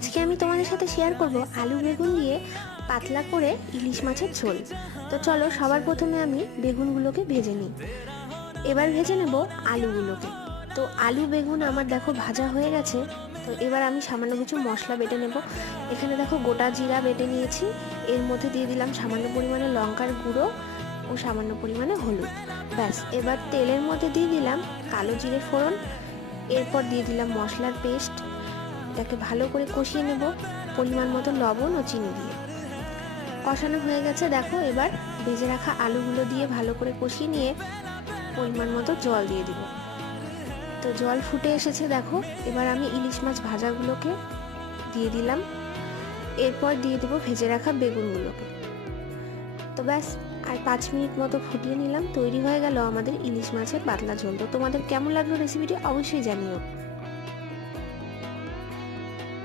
আজকে আমি তোমাদের সাথে শেয়ার করব আলু বেগুন দিয়ে পাতলা করে ইলিশ মাছের ঝোল। তো চলো সবার প্রথমে আমি বেগুনগুলোকে ভেজে নিই। এবার ভেজে নেব আলুগুলোকে। তো আলু বেগুন আমার দেখো ভাজা হয়ে গেছে। তো এবার আমি সামান্য কিছু মশলা বেটে নেব। এখানে দেখো গোটা জিরা বেটে নিয়েছি, এর মধ্যে দিয়ে দিলাম সামান্য পরিমাণে লঙ্কার গুঁড়ো ও সামান্য পরিমাণে হলুদ। ব্যাস, এবার তেলের মধ্যে দিয়ে দিলাম কালো জিরে ফোড়ন, এরপর দিয়ে দিলাম মশলার পেস্ট। এটাকে ভালো করে কষিয়ে নেব পরিমাণ মতো লবণ ও চিনি দিয়ে। কষানো হয়ে গেছে দেখো, এবার ভেজে রাখা আলুগুলো দিয়ে ভালো করে কষিয়ে নিয়ে পরিমাণ মতো জল দিয়ে দিব। তো জল ফুটে এসেছে দেখো, এবার আমি ইলিশ মাছ ভাজাগুলোকে দিয়ে দিলাম, এরপর দিয়ে দেবো ভেজে রাখা বেগুনগুলোকে। তো ব্যাস, আর 5 মিনিট মতো ফুটিয়ে নিলাম, তৈরি হয়ে গেল আমাদের ইলিশ মাছের পাতলা ঝোল। তো তোমাদের কেমন লাগলো রেসিপিটি অবশ্যই জানিও।